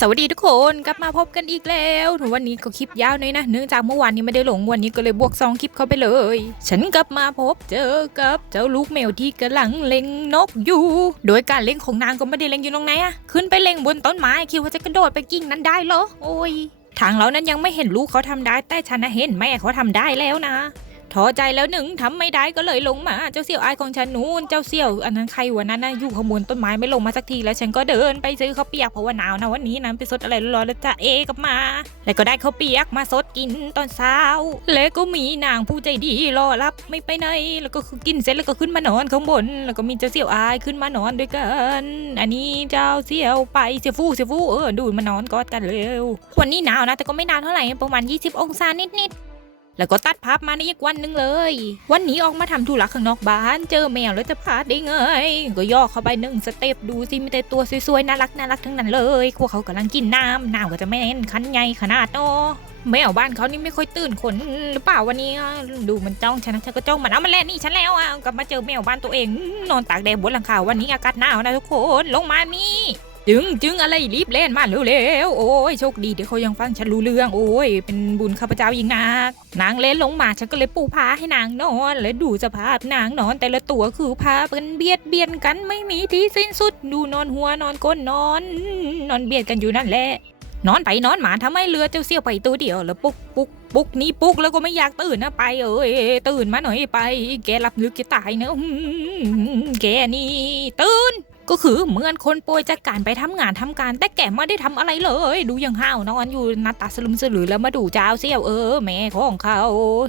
สวัสดีทุกคนกลับมาพบกันอีกแล้วถึงวันนี้ก็คลิปยาวหน่อยนะ เนื่องจากเมื่อวานนี้ไม่ได้ลงวันนี้ก็เลยบวกซองคลิปเข้าไปเลย ฉันกลับมาพบเจอกับเจ้าลูกแมวที่กำลังเล็งนกอยู่ โดยการเล็งของนางก็ไม่ได้เล็งอยู่ตรงไหนอะขึ้นไปเล็งบนต้นไม้คิดว่าจะกระโดดไปกิ่งนั้นได้เหรอโอ้ยทางเรานั้นยังไม่เห็นลูกเขาทำได้แต่ฉันนะเห็นแม่เขาทำได้แล้วนะ ท้อใจแล้วหนึ่งทำไม่ได้ก็เลยลงมา เจ้าเสี่ยวอายของฉันนู้นเจ้าเสี่ยว อันนั้นใครวันนั้นนะอยู่ขางบวนต้นไม้ไม่ลงมาสักทีแล้วฉันก็เดินไปซื้อข้าวเปียกเพราะว่าหนาวนะวันนี้นะไปสดอะไรร้อนๆแล้วจะเอกลับมา แล้วก็ได้ข้าวเปียกมาสดกินตอนเช้า แล้วก็มีนางผู้ใจดีรอรับไม่ไปไหนแล้วก็คือกินเสร็จแล้วก็ขึ้นมานอนข้างบน แล้วก็มีเจ้าเสี่ยวอายขึ้นมานอนด้วยกัน อันนี้เจ้าเสี่ยวไปเสี่ยวฟู่เสี่ยวฟู่เออดูมานอนกอดกันเร็ววันนี้หนาวนะแต่ก็ไม่นาวเท่าไหร่ประมาณ 20 องศานิดๆ แล้วก็ตัดภาพมาในอีกวันหนึ่งเลย วันนี้ออกมาทำธุระข้างนอกบ้าน เจอแมวแล้วจะพลาดได้ไงก็ย่อเข้าไปหนึ่งสเต็ปดูสิมีแต่ตัวสวยๆน่ารักน่ารักทั้งนั้นเลยพวกเขากำลังกินน้ำน้ำก็จะไม่เน้นคันใหญ่ขนาดเนะแมวบ้านเขานี่ไม่ค่อยตื่นขนหรือเปล่าวันนี้ดูมันจ้องฉันนะฉันก็จ้องมันเอามันแล่นนี่ฉันแล้วอะกลับมาเจอแมวบ้านตัวเอง นอนตากแดดบนหลังคาวันนี้อากาศหนาวนะทุกคนลงมามี จึงจึงอะไรรีบเล่นมาเร็วๆโอ้ยโชคดีที่เขายังฟังฉันรู้เรื่อง โอ้ยเป็นบุญข้าพเจ้ายิ่งนักนางเล่นลงมาฉันก็เลยปูผ้าให้นางนอน แล้วดูสภาพนางนอน แต่ละตัวคือผ้าเป็นเบียดเบียนกันไม่มีที่สิ้นสุด ดูนอนหัวนอนก้นนอน นอนเบียดกันอยู่นั่นแหละนอนไปนอนมาทำไมเรือเจ้าเสี่ยวไปตัวเดียวแล้วปุ๊กปุ๊กปุ๊กนี่ปุ๊กแล้วก็ไม่อยากตื่นนะไปเอ้ยตื่นมาหน่อยไป แกหลับลึกจะตายนะอืมแกนี่ตื่น ก็คือเหมือนคนป่วยจากการไปทำงานทำการ แต่แกไม่ได้ทำอะไรเลย ดูยังห้าวนอนอยู่นาตาสลุมสลือแล้วมาดูเจ้าเสี่ยวเออแม่ของเขา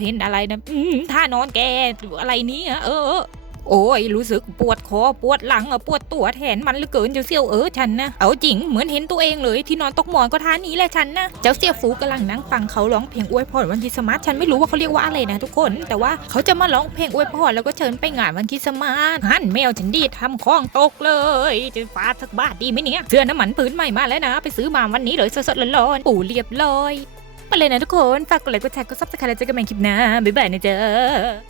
เห็นอะไรนะท่านอนแกอะไรนี้เออ โอ้ยรู้สึกปวดคอปวดหลังอะปวดตัวแทนมันเหลือเกินเจ้าเสี่ยวเออฉันนะเอาจริงเหมือนเห็นตัวเองเลยที่นอนตกหมอนก็ท่านี้แหละฉันนะเจ้าเสี่ยวฟูกำลังนั่งฟังเขาร้องเพลงอวยพรวันคริสต์มาสฉันไม่รู้ว่าเขาเรียกว่าอะไรนะทุกคน แต่ว่าเขาจะมาร้องเพลงอวยพรแล้วก็เชิญไปงานวันคริสต์มาสหันแมวฉันดีดทำของตกเลยจะฟาดสักบาทดีไหมเนี่ยเสื้อน้ำมันผืนใหม่มาแล้วนะ ไปซื้อมาวันนี้เลยสดๆร้อนๆปูเรียบร้อยไปเลยนะทุกคนฝากกดไลค์กดแชร์กดซับสไครต์แล้วเจอกันใหม่คลิปหน้าบ๊ายบายนะเจ๊ะ